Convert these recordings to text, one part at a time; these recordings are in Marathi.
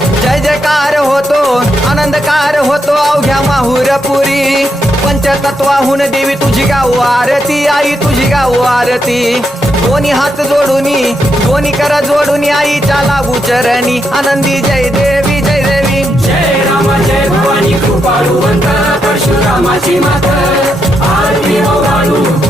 जय जयकार होतो आनंदकार होतो अवघ्या माहुरपुरी पंचतत्वाहून देवी तुझी गाव आरती आई तुझी गाव आरती दोन्ही हात जोडून दोन्ही कर जोडून आई चा उचरणी आनंदी जय देवी जय देवी जय जय राम परशुरामाची माता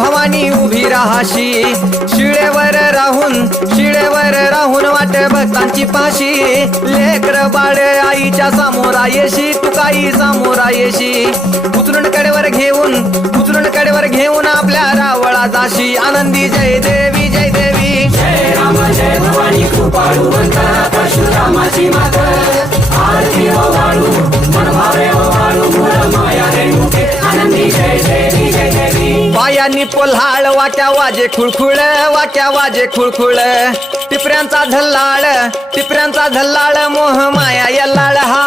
भवानी उभी राहाशी शिळेवर राहून शिळेवर राहून वाट भक्तांची पाशी लेकर बाळ आईच्या समोर आयशी तुकाई समोरा येशी उतरून कडे कडेवर घेऊन उतरून कडेवर घेऊन आपल्या रावळा जाशी आनंदी जय देवी जय देवी जय जय राम भवानी कृपाळू आणि पोल्हाळ वाट्या वाजे खुळखुळ वाट्या वाजे खुळखुळ टिपऱ्यांचा धल्लाळ टिपऱ्यांचा धल्लाळ मोह माया यल्लाळ हा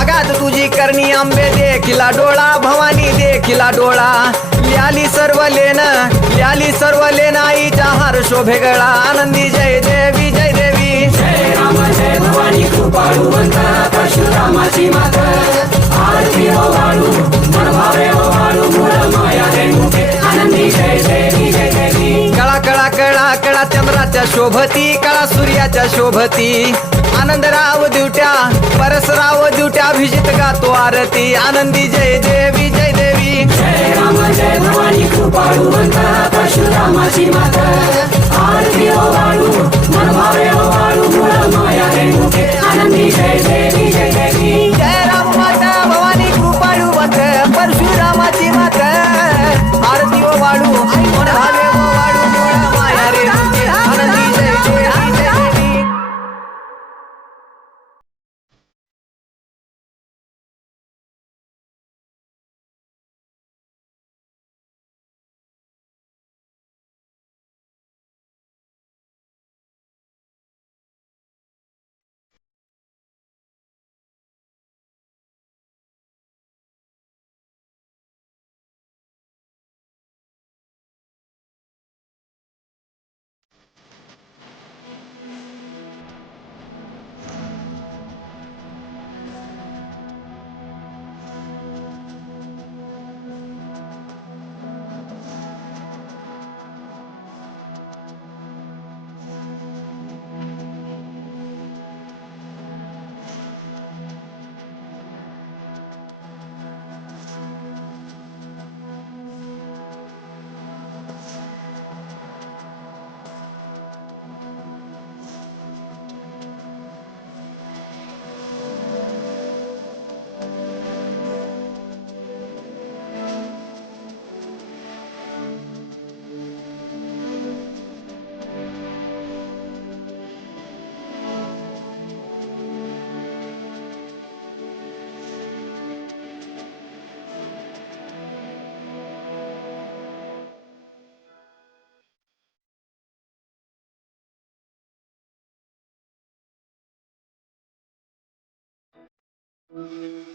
आगात तुझी करणी आंबे दे किला डोळा भवानी दे किला डोळा ल्याली सर्व लेन ल्याली सर्व लेन आईच्या हार शोभे गळा आनंदी जय देवी जय देवी परशुरामाची माता आरती हो मनभावे हो माया देवी। सूर्याच्या शोभती कळा सूर्याच्या शोभती आनंद राव दिवट्या परस राव दिवट्या भिजित गातो आरती आनंदी जय देवी जय देवी दामा, जय राम जय भवानी कृपाळू वंदा परशुरामाची माता Thank mm -hmm. you.